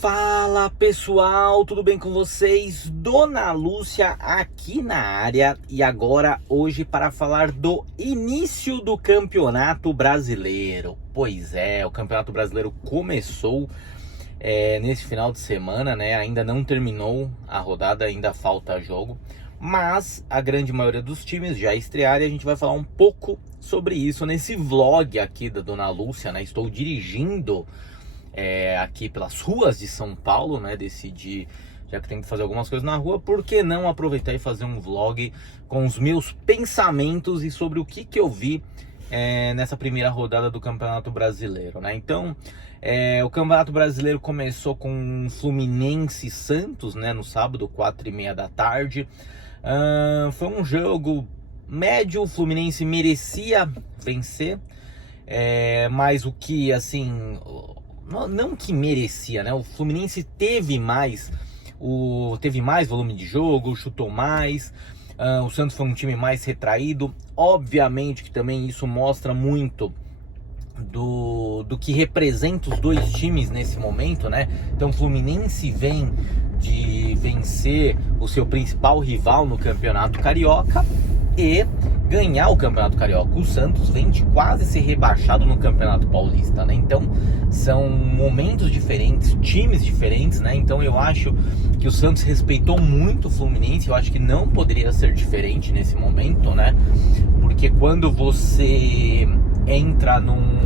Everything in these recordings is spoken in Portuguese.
Fala pessoal, tudo bem com vocês? Dona Lúcia aqui na área e agora hoje para falar do início do Campeonato Brasileiro. Pois é, o Campeonato Brasileiro começou nesse final de semana, né? Ainda não terminou a rodada, ainda falta jogo, mas a grande maioria dos times já estrearam e a gente vai falar um pouco sobre isso nesse vlog aqui da Dona Lúcia, né? Estou dirigindo aqui pelas ruas de São Paulo, né? Decidi, já que tenho que fazer algumas coisas na rua, por que não aproveitar e fazer um vlog com os meus pensamentos e sobre o que eu vi nessa primeira rodada do Campeonato Brasileiro, né? Então, o Campeonato Brasileiro começou com Fluminense e Santos, né? No sábado, 4h30 da tarde. Foi um jogo médio, o Fluminense merecia vencer, mas o que, assim... Não que merecia, né? O Fluminense teve mais volume de jogo, chutou mais. O Santos foi um time mais retraído. Obviamente que também isso mostra muito do que representa os dois times nesse momento, né? Então o Fluminense vem de vencer o seu principal rival no Campeonato Carioca e ganhar o Campeonato Carioca. O Santos vem de quase ser rebaixado no Campeonato Paulista, né? Então são momentos diferentes, times diferentes, né? Então eu acho que o Santos respeitou muito o Fluminense. Eu acho que não poderia ser diferente nesse momento, né? Porque quando você entra num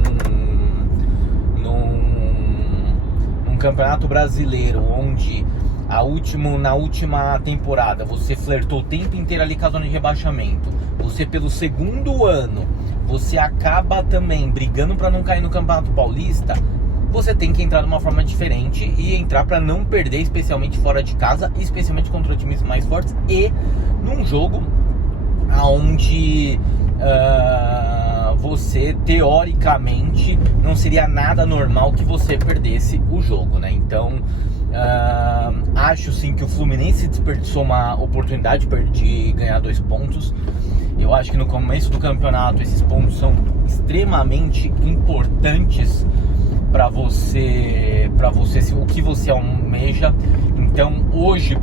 Campeonato Brasileiro onde na última temporada você flertou o tempo inteiro ali com a zona de rebaixamento, você pelo segundo ano você acaba também brigando para não cair no Campeonato Paulista, você tem que entrar de uma forma diferente e entrar para não perder, especialmente fora de casa, especialmente contra times mais fortes e num jogo onde você teoricamente não seria nada normal que você perdesse o jogo, né? Então acho sim que o Fluminense desperdiçou uma oportunidade de ganhar 2 pontos. Eu acho que no começo do campeonato esses pontos são extremamente importantes para você o que você almeja. Então hoje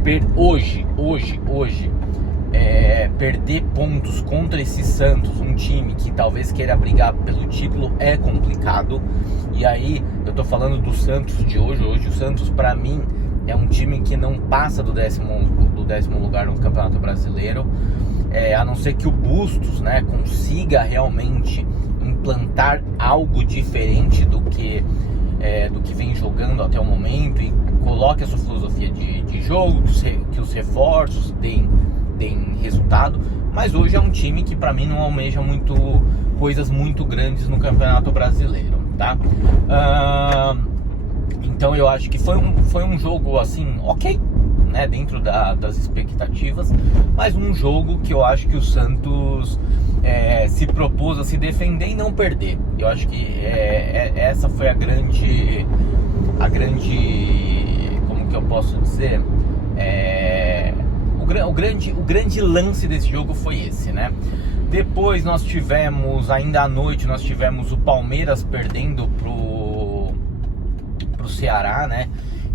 perder pontos contra esse Santos, um time que talvez queira brigar pelo título, é complicado. E aí eu tô falando do Santos de hoje. Hoje o Santos, para mim, é um time que não passa do décimo lugar no Campeonato Brasileiro, a não ser que o Bustos, né, consiga realmente implantar algo diferente do que vem jogando até o momento e coloque a sua filosofia de jogo, que os reforços deem resultado. Mas hoje é um time que para mim não almeja coisas muito grandes no Campeonato Brasileiro, tá? Então eu acho que foi um jogo assim, ok, né, dentro das expectativas, mas um jogo que eu acho que o Santos se propôs a se defender e não perder. Eu acho que essa foi a grande, como que eu posso dizer, o grande lance desse jogo foi esse, né? Depois nós tivemos, ainda à noite, o Palmeiras perdendo pro Ceará, né?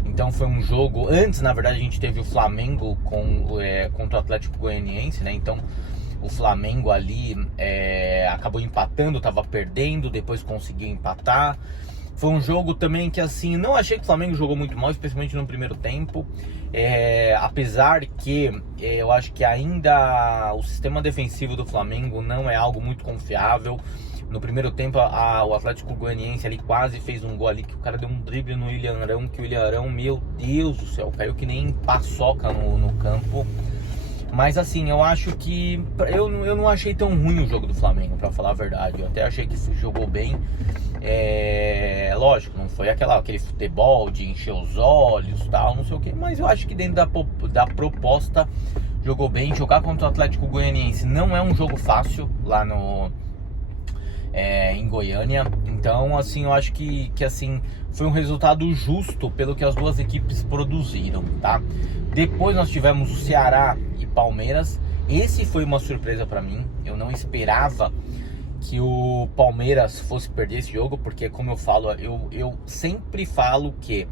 Então foi um jogo... Antes, na verdade, a gente teve o Flamengo contra o Atlético Goianiense, né? Então o Flamengo ali acabou empatando, estava perdendo, depois conseguiu empatar. Foi um jogo também que, assim, não achei que o Flamengo jogou muito mal, especialmente no primeiro tempo. Apesar que eu acho que ainda o sistema defensivo do Flamengo não é algo muito confiável. No primeiro tempo, o Atlético Goianiense ali quase fez um gol ali, que o cara deu um drible no William Arão, que o William Arão, meu Deus do céu, caiu que nem paçoca no campo. Mas assim, eu acho que eu não achei tão ruim o jogo do Flamengo, pra falar a verdade. Eu até achei que jogou bem. Lógico, não foi aquele futebol de encher os olhos, tal, não sei o que, mas eu acho que dentro da proposta jogou bem. Jogar contra o Atlético Goianiense não é um jogo fácil lá em Goiânia. Então, assim, eu acho que assim, foi um resultado justo pelo que as duas equipes produziram, tá? Depois nós tivemos o Ceará e Palmeiras. Esse foi uma surpresa para mim. Eu não esperava que o Palmeiras fosse perder esse jogo, porque, como eu falo, eu sempre falo que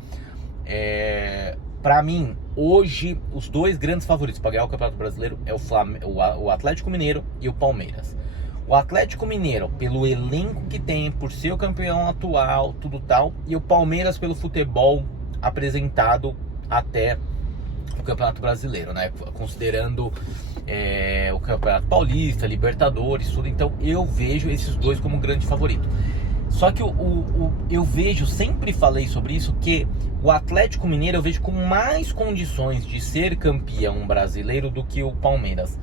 Para mim, hoje, os dois grandes favoritos para ganhar o Campeonato Brasileiro é o Atlético Mineiro e o Palmeiras. O Atlético Mineiro, pelo elenco que tem, por ser o campeão atual, tudo tal, e o Palmeiras pelo futebol apresentado até o Campeonato Brasileiro, né? Considerando o Campeonato Paulista, Libertadores, tudo. Então eu vejo esses dois como grande favorito. Só que eu vejo, sempre falei sobre isso, que o Atlético Mineiro eu vejo com mais condições de ser campeão brasileiro do que o Palmeiras.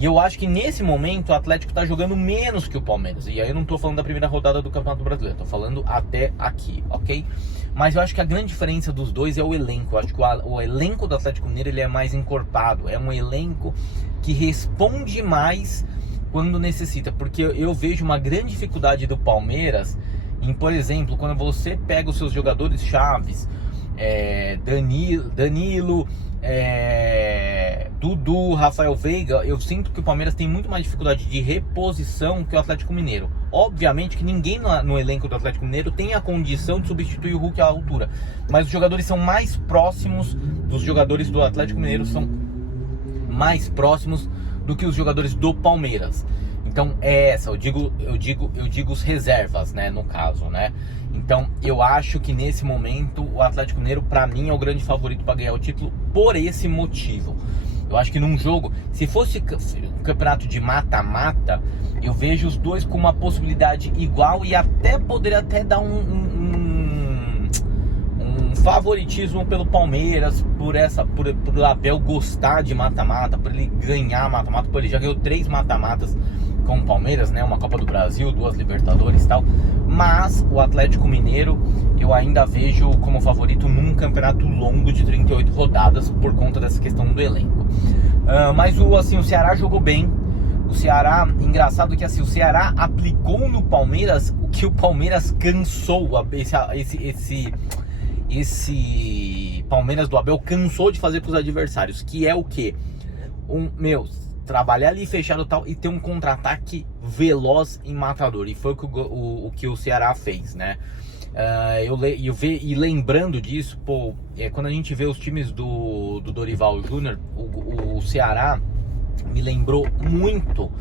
E eu acho que nesse momento o Atlético está jogando menos que o Palmeiras. E aí eu não estou falando da primeira rodada do Campeonato Brasileiro, estou falando até aqui, ok? Mas eu acho que a grande diferença dos dois é o elenco. Eu acho que o elenco do Atlético Mineiro ele é mais encorpado. É um elenco que responde mais quando necessita. Porque eu vejo uma grande dificuldade do Palmeiras em, por exemplo, quando você pega os seus jogadores chaves, Danilo, Dudu, Rafael Veiga, eu sinto que o Palmeiras tem muito mais dificuldade de reposição que o Atlético Mineiro. Obviamente que ninguém no elenco do Atlético Mineiro tem a condição de substituir o Hulk à altura, mas os jogadores são mais próximos dos jogadores do Atlético Mineiro, são mais próximos do que os jogadores do Palmeiras. Então eu digo os reservas, né, no caso, né? Então eu acho que nesse momento o Atlético Mineiro, para mim, é o grande favorito para ganhar o título por esse motivo. Eu acho que num jogo, se fosse um campeonato de mata-mata, eu vejo os dois com uma possibilidade igual e até poderia até dar um favoritismo pelo Palmeiras, por Abel gostar de mata-mata, por ele ganhar mata-mata, por ele já ganhou 3 mata-matas com o Palmeiras, né? Uma Copa do Brasil, 2 Libertadores e tal. Mas o Atlético Mineiro eu ainda vejo como favorito num campeonato longo de 38 rodadas por conta dessa questão do elenco. Mas o Ceará jogou bem. O Ceará, engraçado que assim, o Ceará aplicou no Palmeiras o que o Palmeiras cansou, esse Palmeiras do Abel cansou de fazer com os adversários, que é o quê? Trabalhar ali fechado e tal e ter um contra-ataque veloz e matador. E foi o que o Ceará fez, né? E lembrando disso, quando a gente vê os times do Dorival Júnior, o Ceará me lembrou muito.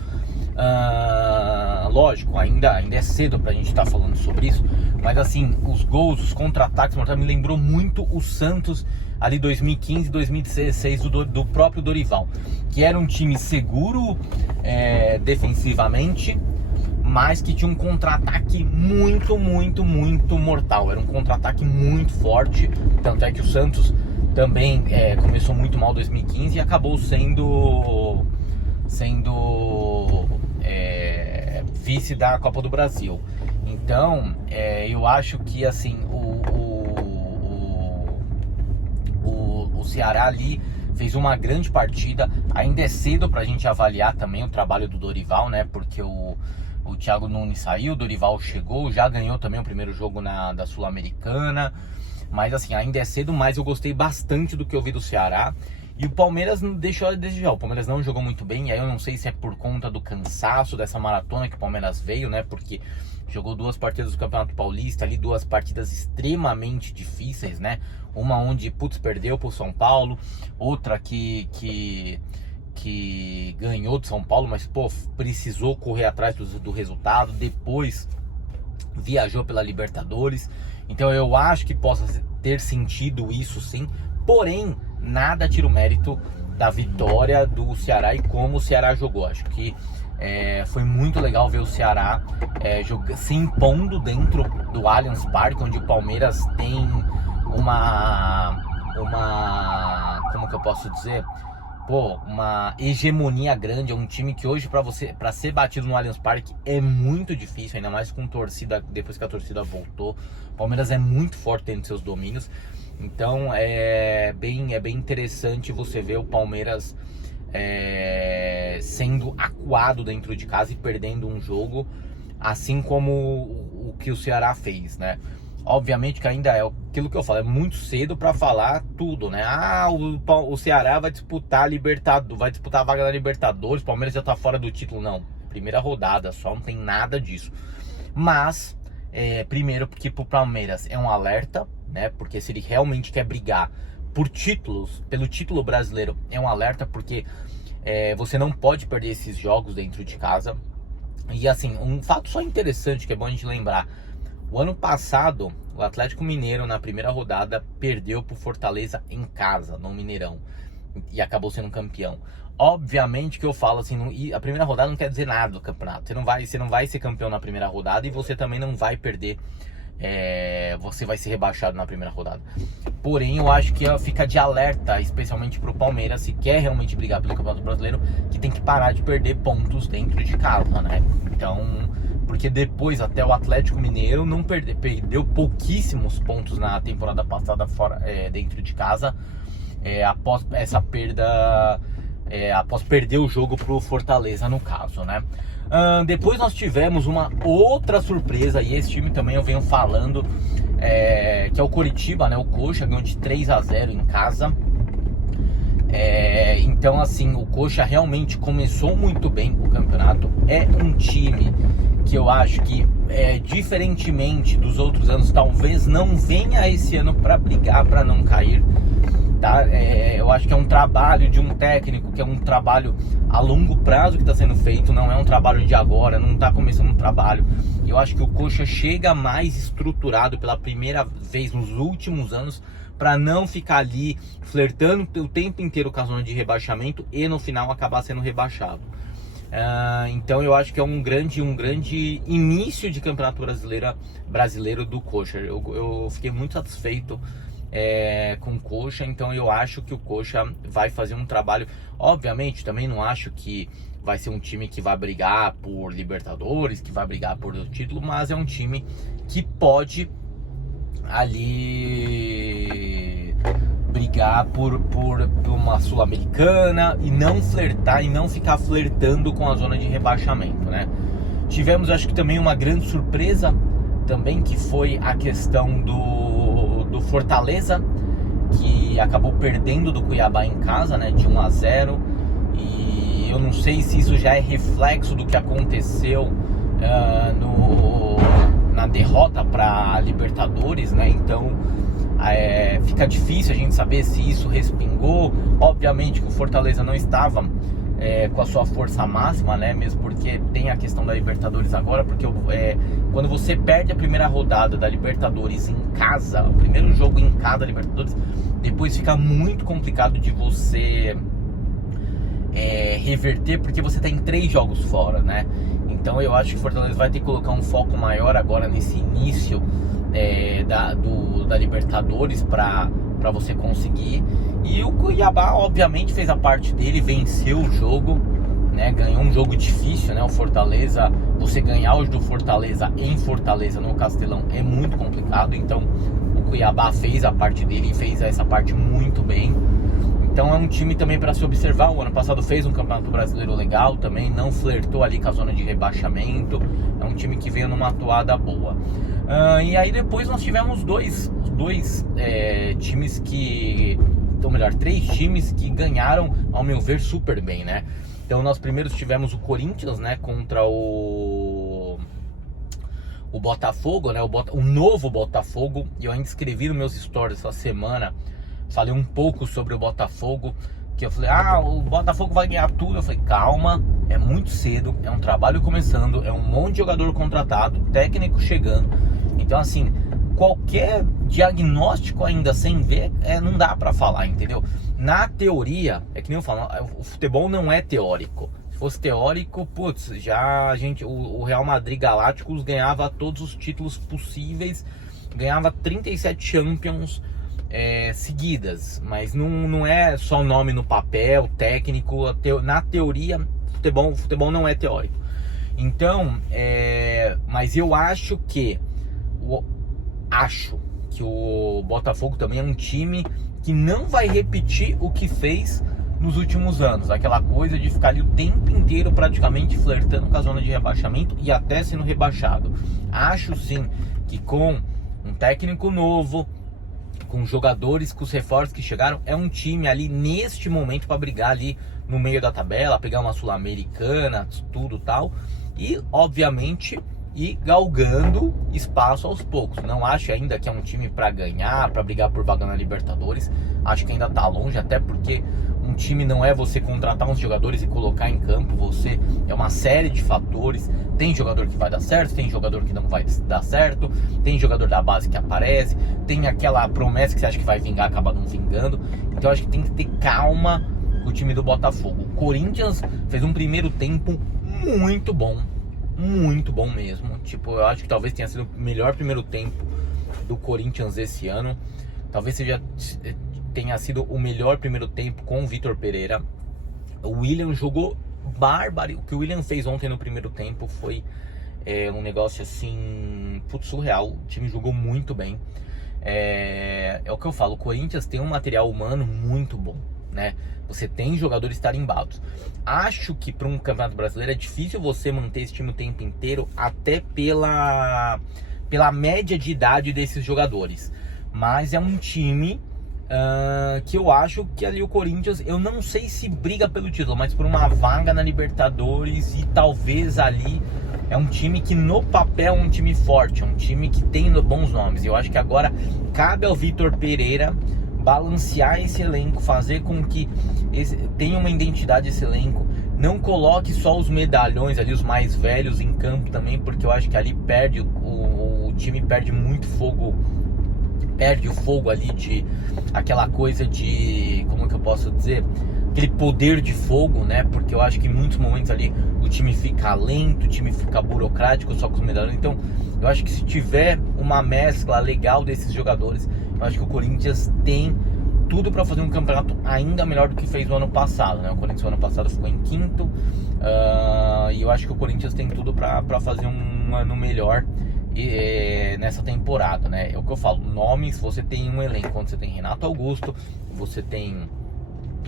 Lógico, ainda é cedo pra gente estar falando sobre isso, mas assim, os gols, os contra-ataques me lembrou muito o Santos ali 2015, 2016 do próprio Dorival, que era um time seguro defensivamente, mas que tinha um contra-ataque muito mortal. Era um contra-ataque muito forte, tanto é que o Santos também começou muito mal em 2015 e acabou sendo vice da Copa do Brasil. Então eu acho que assim o Ceará ali fez uma grande partida. Ainda é cedo pra gente avaliar também o trabalho do Dorival, né? Porque o Thiago Nunes saiu, o Dorival chegou, já ganhou também o primeiro jogo da Sul-Americana. Mas assim, ainda é cedo, mas eu gostei bastante do que eu vi do Ceará. E o Palmeiras deixou a desejar. O Palmeiras não jogou muito bem. E aí eu não sei se é por conta do cansaço dessa maratona que o Palmeiras veio, né? Porque jogou 2 partidas do Campeonato Paulista ali, 2 partidas extremamente difíceis, né? Uma onde, perdeu pro São Paulo. Outra que ganhou do São Paulo, mas, precisou correr atrás do resultado. Depois viajou pela Libertadores. Então eu acho que possa ter sentido isso sim. Porém, nada tira o mérito da vitória do Ceará e como o Ceará jogou. Acho que foi muito legal ver o Ceará se impondo dentro do Allianz Parque, onde o Palmeiras tem uma como que eu posso dizer? Uma hegemonia grande. É um time que hoje para ser batido no Allianz Parque é muito difícil, ainda mais com torcida, depois que a torcida voltou. O Palmeiras é muito forte dentro de seus domínios. Então é bem interessante você ver o Palmeiras sendo acuado dentro de casa e perdendo um jogo, assim como o que o Ceará fez, né? Obviamente que ainda é aquilo que eu falo, é muito cedo para falar tudo, né? O Ceará vai disputar a vaga da Libertadores, o Palmeiras já tá fora do título. Não, primeira rodada só, não tem nada disso. Mas Primeiro porque pro Palmeiras é um alerta, né? Porque se ele realmente quer brigar por títulos, pelo título brasileiro, é um alerta, porque você não pode perder esses jogos dentro de casa. E assim, um fato só interessante que é bom a gente lembrar: o ano passado, o Atlético Mineiro, na primeira rodada, perdeu pro Fortaleza em casa, no Mineirão, e acabou sendo campeão. Obviamente que eu falo assim, a primeira rodada não quer dizer nada do campeonato. Você não vai ser campeão na primeira rodada, e você também não vai perder, você vai ser rebaixado na primeira rodada. Porém, eu acho que fica de alerta, especialmente pro Palmeiras, se quer realmente brigar pelo Campeonato Brasileiro, que tem que parar de perder pontos dentro de casa, né? Então, porque depois até o Atlético Mineiro não perdeu pouquíssimos pontos na temporada passada fora, dentro de casa, após essa perda, após perder o jogo pro Fortaleza, no caso, né? Depois nós tivemos uma outra surpresa, e esse time também eu venho falando, que é o Coritiba, né? O Coxa ganhou de 3-0 em casa. Então assim, o Coxa realmente começou muito bem o campeonato. É um time que eu acho que, diferentemente dos outros anos, talvez não venha esse ano para brigar, para não cair, tá? Eu acho que é um trabalho de um técnico, que é um trabalho a longo prazo que está sendo feito, não é um trabalho de agora, não está começando um trabalho. Eu acho que o Coxa chega mais estruturado pela primeira vez nos últimos anos, para não ficar ali flertando o tempo inteiro com a zona de rebaixamento e no final acabar sendo rebaixado. Então eu acho que é um grande início de campeonato brasileiro do Coxa. Eu fiquei muito satisfeito com o Coxa, então eu acho que o Coxa vai fazer um trabalho. Obviamente também não acho que vai ser um time que vai brigar por Libertadores, que vai brigar por título, mas é um time que pode ali brigar por uma Sul-Americana e não flertar, e não ficar flertando com a zona de rebaixamento, né? Tivemos, acho que também, uma grande surpresa também, que foi a questão do Fortaleza, que acabou perdendo do Cuiabá em casa, né, de 1-0, e eu não sei se isso já é reflexo do que aconteceu na derrota para Libertadores, né? Então fica difícil a gente saber se isso respingou. Obviamente que o Fortaleza não estava com a sua força máxima, né? Mesmo porque tem a questão da Libertadores agora, porque quando você perde a primeira rodada da Libertadores em casa, o primeiro jogo em casa da Libertadores, depois fica muito complicado de você reverter, porque você tem 3 jogos fora, né? Então eu acho que o Fortaleza vai ter que colocar um foco maior agora nesse início da Libertadores para você conseguir. E o Cuiabá obviamente fez a parte dele, venceu o jogo, né? Ganhou um jogo difícil, né? O Fortaleza, você ganhar hoje do Fortaleza em Fortaleza, no Castelão, é muito complicado. Então o Cuiabá fez a parte dele e fez essa parte muito bem. Então é um time também para se observar. O ano passado fez um campeonato brasileiro legal também, não flertou ali com a zona de rebaixamento. É um time que veio numa atuada boa. E aí depois nós tivemos dois times que, ou melhor, 3 times que ganharam, ao meu ver, super bem, né? Então nós primeiros tivemos o Corinthians, né, contra o Botafogo, né? O novo Botafogo. E eu ainda escrevi nos meus stories essa semana, falei um pouco sobre o Botafogo, que eu falei, o Botafogo vai ganhar tudo. Eu falei, calma, é muito cedo, é um trabalho começando, é um monte de jogador contratado, técnico chegando. Então assim, qualquer diagnóstico ainda sem ver, não dá pra falar, entendeu? Na teoria, é que nem eu falo, o futebol não é teórico. Se fosse teórico, putz, já o Real Madrid Galácticos ganhava todos os títulos possíveis, ganhava 37 Champions seguidas, mas não é só nome no papel, técnico. Na teoria, futebol não é teórico. Então, mas eu acho que o Botafogo também é um time que não vai repetir o que fez nos últimos anos, aquela coisa de ficar ali o tempo inteiro praticamente flertando com a zona de rebaixamento e até sendo rebaixado. Acho sim que com um técnico novo, com jogadores, com os reforços que chegaram, é um time ali neste momento para brigar ali no meio da tabela, pegar uma Sul-Americana, tudo tal. E obviamente e galgando espaço aos poucos. Não acho ainda que é um time para ganhar, para brigar por vaga na Libertadores. Acho que ainda tá longe, até porque um time não é você contratar uns jogadores e colocar em campo. Você é uma série de fatores. Tem jogador que vai dar certo, tem jogador que não vai dar certo, tem jogador da base que aparece, tem aquela promessa que você acha que vai vingar, acaba não vingando. Então acho que tem que ter calma com o time do Botafogo. O Corinthians fez um primeiro tempo muito bom mesmo. Tipo, eu acho que talvez tenha sido o melhor primeiro tempo do Corinthians esse ano. Talvez tenha sido o melhor primeiro tempo com o Vitor Pereira. O William jogou bárbaro. O que o William fez ontem no primeiro tempo foi um negócio assim, surreal. O time jogou muito bem. É o que eu falo, o Corinthians tem um material humano muito bom, né? Você tem jogadores tarimbados. Acho que para um campeonato brasileiro é difícil você manter esse time o tempo inteiro, até pela média de idade desses jogadores. Mas é um time que eu acho que ali o Corinthians, eu não sei se briga pelo título, mas por uma vaga na Libertadores, e talvez ali é um time que no papel é um time forte, é um time que tem bons nomes. Eu acho que agora cabe ao Vitor Pereira balancear esse elenco, fazer com que tenha uma identidade esse elenco, não coloque só os medalhões ali, os mais velhos em campo também, porque eu acho que ali perde o time perde muito fogo, perde o fogo ali de aquela coisa de, como que eu posso dizer, aquele poder de fogo, né? Porque eu acho que em muitos momentos ali o time fica lento, o time fica burocrático só com os medalhões. Então eu acho que se tiver uma mescla legal desses jogadores, eu acho que o Corinthians tem tudo para fazer um campeonato ainda melhor do que fez no ano passado, né? O Corinthians no ano passado ficou em quinto, e eu acho que o Corinthians tem tudo para fazer um ano melhor nessa temporada, né? É o que eu falo, nomes, você tem um elenco, quando você tem Renato Augusto, você tem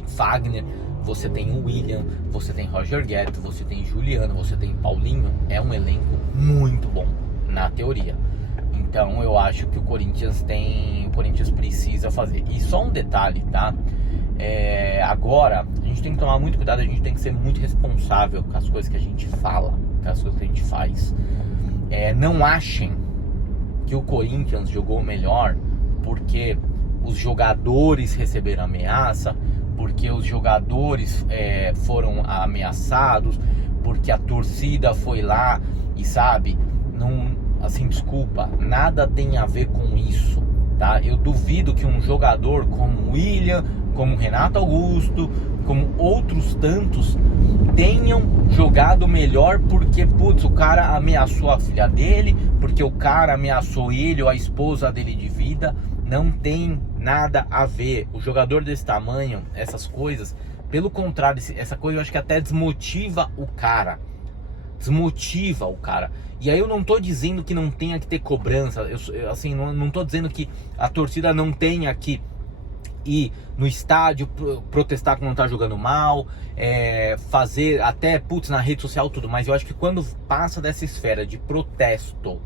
Fagner, você tem o William, você tem Roger Guedes, você tem Juliano, você tem Paulinho, é um elenco muito bom, na teoria. Então eu acho que o Corinthians precisa fazer. E só um detalhe, tá? Agora, a gente tem que tomar muito cuidado, a gente tem que ser muito responsável com as coisas que a gente fala, com as coisas que a gente faz. Não achem que o Corinthians jogou melhor porque os jogadores receberam ameaça, porque os jogadores foram ameaçados, porque a torcida foi lá e, sabe, não, assim, desculpa, nada tem a ver com isso, tá? Eu duvido que um jogador como o William, como o Renato Augusto, como outros tantos, tenham jogado melhor porque, putz, o cara ameaçou a filha dele, porque o cara ameaçou ele ou a esposa dele de vida. Não tem nada a ver. O jogador desse tamanho, essas coisas, pelo contrário, essa coisa eu acho que até desmotiva o cara. Desmotiva o cara. E aí eu não tô dizendo que não tenha que ter cobrança. Eu assim, não tô dizendo que a torcida não tenha que ir no estádio protestar quando tá jogando mal, fazer até, putz, na rede social, tudo. Mas eu acho que quando passa dessa esfera de protesto,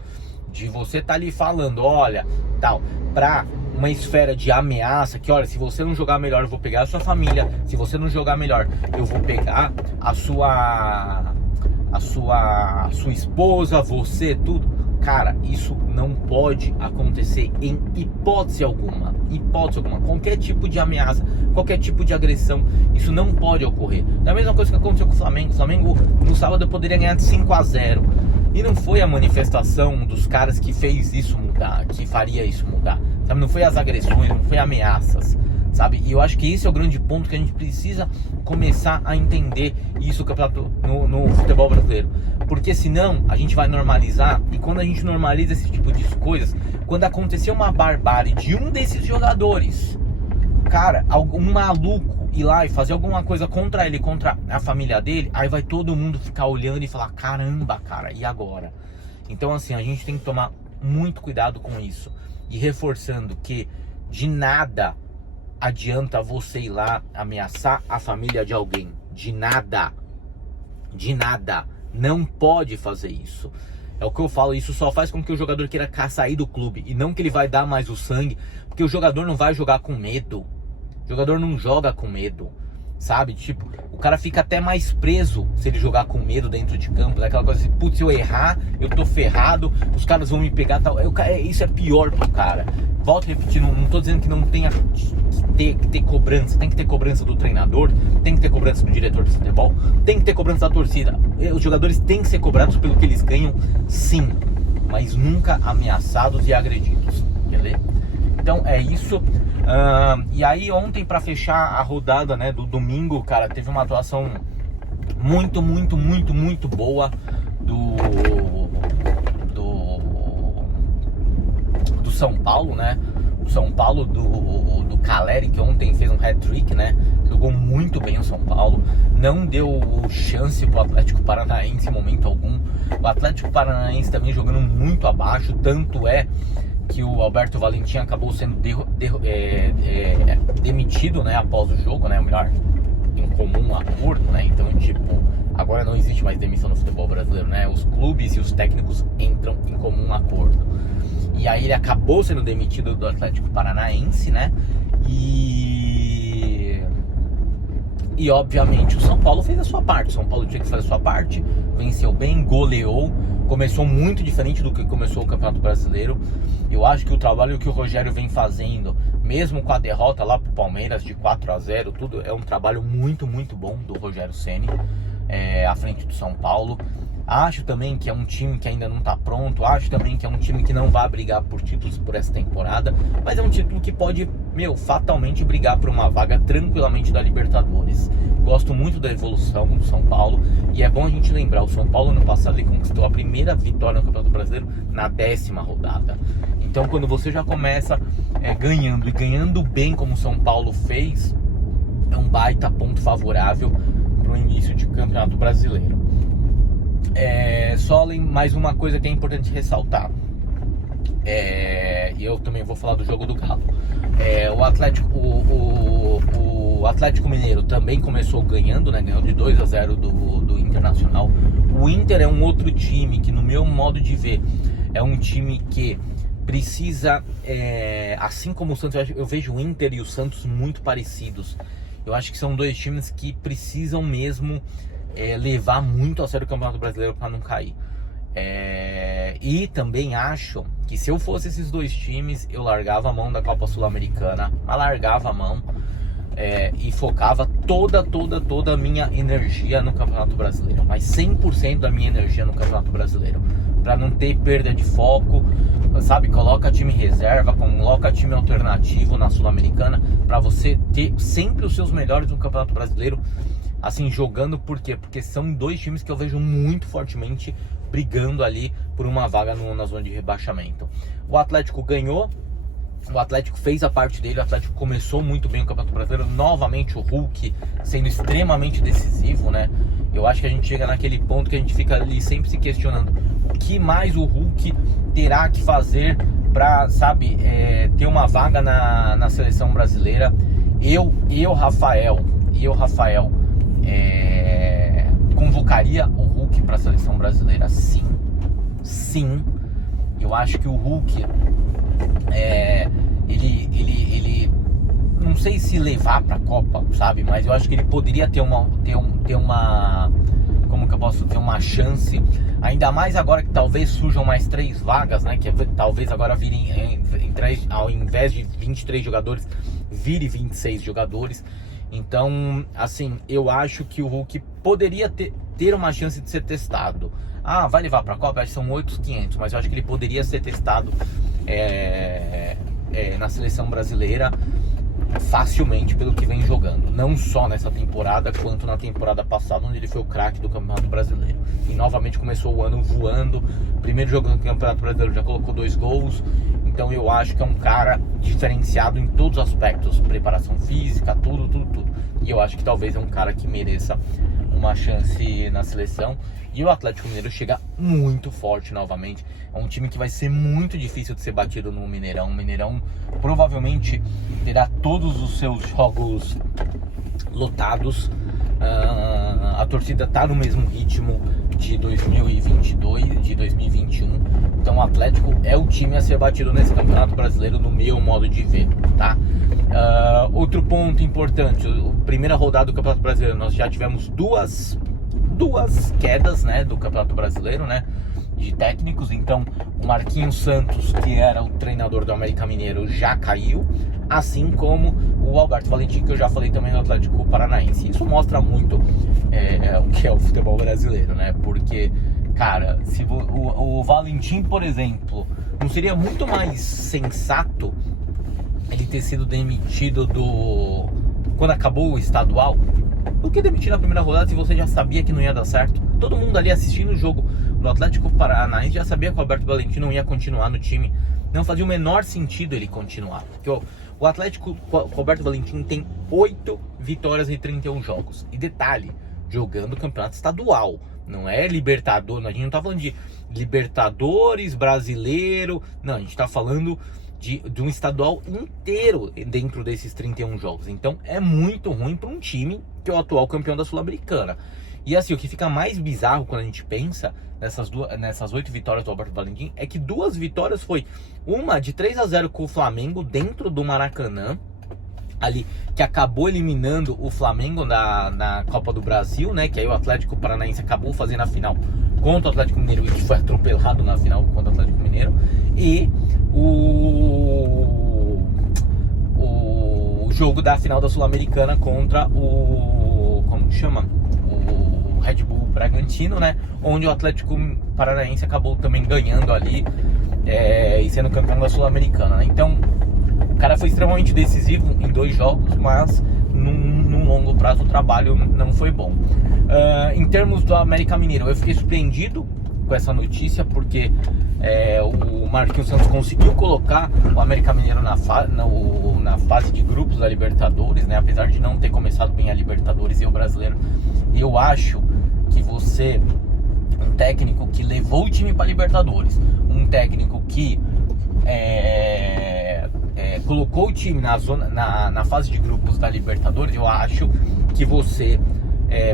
de você tá ali falando, olha, tal, pra uma esfera de ameaça, que olha, se você não jogar melhor eu vou pegar a sua família, se você não jogar melhor eu vou pegar a sua esposa, você, tudo. Cara, isso não pode acontecer em hipótese alguma. Hipótese alguma. Qualquer tipo de ameaça, qualquer tipo de agressão, isso não pode ocorrer. Da mesma coisa que aconteceu com o Flamengo. O Flamengo no sábado poderia ganhar de 5-0. E não foi a manifestação dos caras que fez isso mudar, que faria isso mudar. Sabe? Não foi as agressões, não foi ameaças. Sabe? E eu acho que esse é o grande ponto que a gente precisa começar a entender isso no futebol brasileiro. Porque senão a gente vai normalizar, e quando a gente normaliza esse tipo de coisas, quando acontecer uma barbárie de um desses jogadores, cara, algum maluco ir lá e fazer alguma coisa contra ele, contra a família dele, aí vai todo mundo ficar olhando e falar, caramba, cara, e agora? Então assim, a gente tem que tomar muito cuidado com isso. E reforçando que de nada adianta você ir lá ameaçar a família de alguém. De nada. De nada. Não pode fazer isso. É o que eu falo, isso só faz com que o jogador queira sair do clube. E não que ele vai dar mais o sangue. Porque o jogador não vai jogar com medo. O jogador não joga com medo. sabe? Tipo, o cara fica até mais preso se ele jogar com medo dentro de campo, daquela coisa assim, putz, se eu errar, eu tô ferrado, os caras vão me pegar, tal. Isso é pior pro cara. Volto repetindo, não tô dizendo que não tenha que ter cobrança, tem que ter cobrança do treinador, tem que ter cobrança do diretor de futebol, tem que ter cobrança da torcida. Os jogadores têm que ser cobrados pelo que eles ganham, sim, mas nunca ameaçados e agredidos, beleza? Então é isso. E aí ontem, para fechar a rodada, né, do domingo, cara, teve uma atuação muito boa do São Paulo, né? O São Paulo do Caleri, que ontem fez um hat-trick, né? Jogou muito bem o São Paulo, não deu chance pro Atlético Paranaense em momento algum. O Atlético Paranaense também jogando muito abaixo, tanto é que o Alberto Valentim acabou sendo demitido, né, após o jogo, né? Melhor, em comum acordo, né? Então, tipo, agora não existe mais demissão no futebol brasileiro, né? Os clubes e os técnicos entram em comum acordo. E aí ele acabou sendo demitido do Atlético Paranaense, né? E obviamente o São Paulo fez a sua parte. O São Paulo tinha que fazer a sua parte, venceu bem, goleou, começou muito diferente do que começou o Campeonato Brasileiro. Eu acho que o trabalho que o Rogério vem fazendo, mesmo com a derrota lá pro Palmeiras de 4-0, tudo é um trabalho muito bom do Rogério Ceni, à frente do São Paulo. Acho também que é um time que ainda não tá pronto, acho também que é um time que não vai brigar por títulos por essa temporada, mas é um título que pode, fatalmente brigar por uma vaga tranquilamente da Libertadores. Gosto muito da evolução do São Paulo, e é bom a gente lembrar, o São Paulo no passado ele conquistou a primeira vitória no Campeonato Brasileiro na 10ª rodada. Então quando você já começa ganhando, e ganhando bem como o São Paulo fez, é um baita ponto favorável para o início de Campeonato Brasileiro. Só mais uma coisa que é importante ressaltar, e eu também vou falar do jogo do Galo. O Atlético Mineiro também começou ganhando, né? Ganhou de 2-0 do Internacional. O Inter é um outro time que, no meu modo de ver, é um time que precisa, assim como o Santos, eu vejo o Inter e o Santos muito parecidos. Eu acho que são dois times que precisam mesmo levar muito a sério o Campeonato Brasileiro para não cair. E também acho que se eu fosse esses dois times, eu largava a mão da Copa Sul-Americana, mas largava a mão e focava toda a minha energia no Campeonato Brasileiro, mas 100% da minha energia no Campeonato Brasileiro, para não ter perda de foco, sabe? Coloca time reserva, coloca time alternativo na Sul-Americana, para você ter sempre os seus melhores no Campeonato Brasileiro, assim, jogando. Por quê? Porque são dois times que eu vejo muito fortemente brigando ali por uma vaga na zona de rebaixamento. O Atlético ganhou, o Atlético fez a parte dele, o Atlético começou muito bem o Campeonato Brasileiro, novamente o Hulk sendo extremamente decisivo, né? Eu acho que a gente chega naquele ponto que a gente fica ali sempre se questionando o que mais o Hulk terá que fazer para, sabe, ter uma vaga na seleção brasileira. Rafael, convocaria o Hulk para a seleção brasileira, sim. Eu acho que o Hulk ele não sei se levar para a Copa, sabe, mas eu acho que ele poderia ter uma como que eu posso ter uma chance, ainda mais agora que talvez surjam mais 3 vagas, né, que talvez agora virem ao invés de 23 jogadores vire 26 jogadores. Então, assim, eu acho que o Hulk poderia ter uma chance de ser testado. Vai levar para a Copa? Acho que são 8.500, mas eu acho que ele poderia ser testado na seleção brasileira facilmente pelo que vem jogando. Não só nessa temporada, quanto na temporada passada, onde ele foi o craque do Campeonato Brasileiro. E novamente começou o ano voando. Primeiro jogo no Campeonato Brasileiro já colocou 2 gols. Então eu acho que é um cara diferenciado em todos os aspectos, preparação física, tudo. E eu acho que talvez é um cara que mereça uma chance na seleção. E o Atlético Mineiro chega muito forte novamente. É um time que vai ser muito difícil de ser batido no Mineirão. O Mineirão provavelmente terá todos os seus jogos lotados. A torcida está no mesmo ritmo de 2022, de 2021. Então o Atlético é o time a ser batido nesse Campeonato Brasileiro, no meu modo de ver, tá? Outro ponto importante, primeira rodada do Campeonato Brasileiro, nós já tivemos duas quedas, né, do Campeonato Brasileiro, né, de técnicos. Então o Marquinhos Santos, que era o treinador do América Mineiro, já caiu, assim como o Alberto Valentim, que eu já falei também do Atlético Paranaense. Isso mostra muito o que é o futebol brasileiro, né, porque, cara, se o Valentim, por exemplo, não seria muito mais sensato ele ter sido demitido quando acabou o estadual do que demitir na primeira rodada, se você já sabia que não ia dar certo? Todo mundo ali assistindo o jogo do Atlético Paranaense já sabia que o Alberto Valentim não ia continuar no time. Não fazia o menor sentido ele continuar, porque o Atlético com o Alberto Valentim tem 8 vitórias em 31 jogos. E detalhe, jogando campeonato estadual, não é Libertadores. A gente não tá falando de Libertadores, Brasileiro, não, a gente tá falando de um estadual inteiro dentro desses 31 jogos. Então é muito ruim para um time que é o atual campeão da Sul-Americana. E assim, o que fica mais bizarro quando a gente pensa nessas 8 vitórias do Alberto Valentim é que 2 vitórias foi uma de 3-0 com o Flamengo dentro do Maracanã, ali, que acabou eliminando o Flamengo na Copa do Brasil, né? Que aí o Atlético Paranaense acabou fazendo a final contra o Atlético Mineiro e foi atropelado na final contra o Atlético Mineiro. E o jogo da final da Sul-Americana contra como que chama? O Red Bull Bragantino, né? Onde o Atlético Paranaense acabou também ganhando ali e sendo campeão da Sul-Americana, né? Então o cara foi extremamente decisivo em 2 jogos, mas num longo prazo o trabalho não foi bom. Em termos do América Mineiro, eu fiquei surpreendido com essa notícia, porque o Marquinhos Santos conseguiu colocar o América Mineiro na fase de grupos da Libertadores, né? Apesar de não ter começado bem a Libertadores e o Brasileiro. Eu acho que um técnico que levou o time para Libertadores, um técnico que colocou o time na fase de grupos da Libertadores, eu acho que você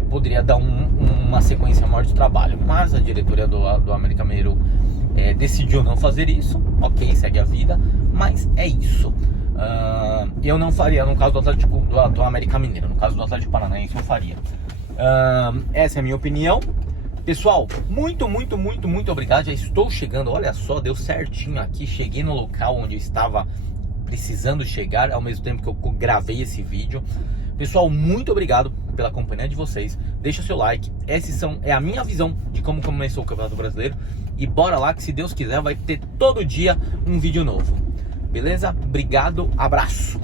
poderia dar uma sequência maior de trabalho. Mas a diretoria do América Mineiro decidiu não fazer isso. Ok, segue a vida, mas é isso. Eu não faria no caso do Atlético do América Mineiro. No caso do Atlético Paranaense eu faria. Essa é a minha opinião. Pessoal, muito obrigado. Já estou chegando, olha só, deu certinho aqui. Cheguei no local onde eu estava precisando chegar, ao mesmo tempo que eu gravei esse vídeo. Pessoal, muito obrigado pela companhia de vocês. Deixa seu like. Essa é a minha visão de como começou o Campeonato Brasileiro. E bora lá que, se Deus quiser, vai ter todo dia um vídeo novo. Beleza? Obrigado, abraço.